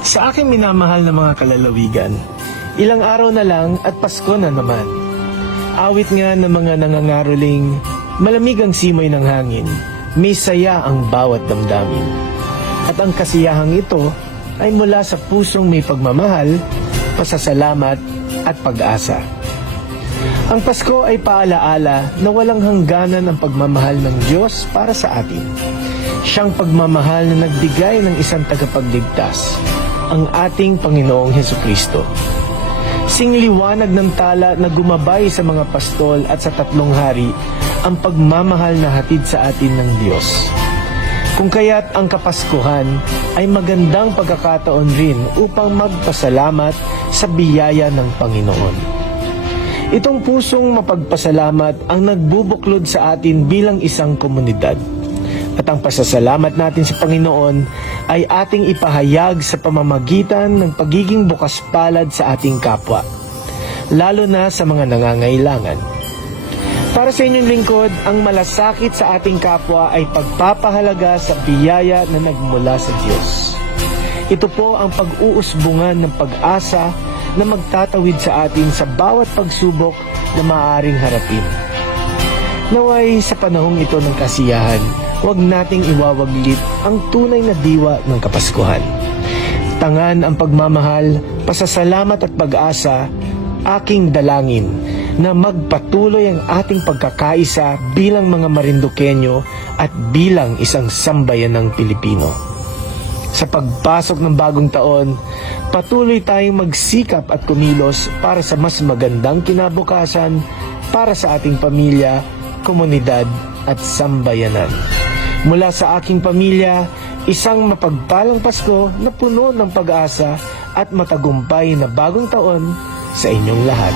Sa aking minamahal na mga kalalawigan, ilang araw na lang at Pasko na naman. Awit nga ng mga nangangaroling, malamig ang simoy ng hangin, may saya ang bawat damdamin. At ang kasiyahang ito ay mula sa pusong may pagmamahal, pasasalamat at pag-asa. Ang Pasko ay paalaala na walang hangganan ang pagmamahal ng Diyos para sa atin. Siyang pagmamahal na nagbigay ng isang tagapagligtas, ang ating Panginoong Hesukristo. Singliwanag ng tala na gumabay sa mga pastol at sa tatlong hari ang pagmamahal na hatid sa atin ng Diyos. Kung kaya't ang Kapaskuhan ay magandang pagkakataon rin upang magpasalamat sa biyaya ng Panginoon. Itong pusong mapagpasalamat ang nagbubuklod sa atin bilang isang komunidad. At ang pasasalamat natin sa Panginoon ay ating ipahayag sa pamamagitan ng pagiging bukas palad sa ating kapwa, lalo na sa mga nangangailangan. Para sa inyong lingkod, ang malasakit sa ating kapwa ay pagpapahalaga sa biyaya na nagmula sa Diyos. Ito po ang pag-uusbungan ng pag-asa na magtatawid sa atin sa bawat pagsubok na maaaring harapin. Naway sa panahong ito ng kasiyahan, huwag nating iwawaglit ang tunay na diwa ng Kapaskuhan. Tangan ang pagmamahal, pasasalamat at pag-asa, aking dalangin na magpatuloy ang ating pagkakaisa bilang mga Marinduqueño at bilang isang sambayanang Pilipino. Sa pagpasok ng bagong taon, patuloy tayong magsikap at kumilos para sa mas magandang kinabukasan para sa ating pamilya, komunidad at sambayanan. Mula sa aking pamilya, isang mapagpalang Pasko na puno ng pag-asa at matagumpay na bagong taon sa inyong lahat.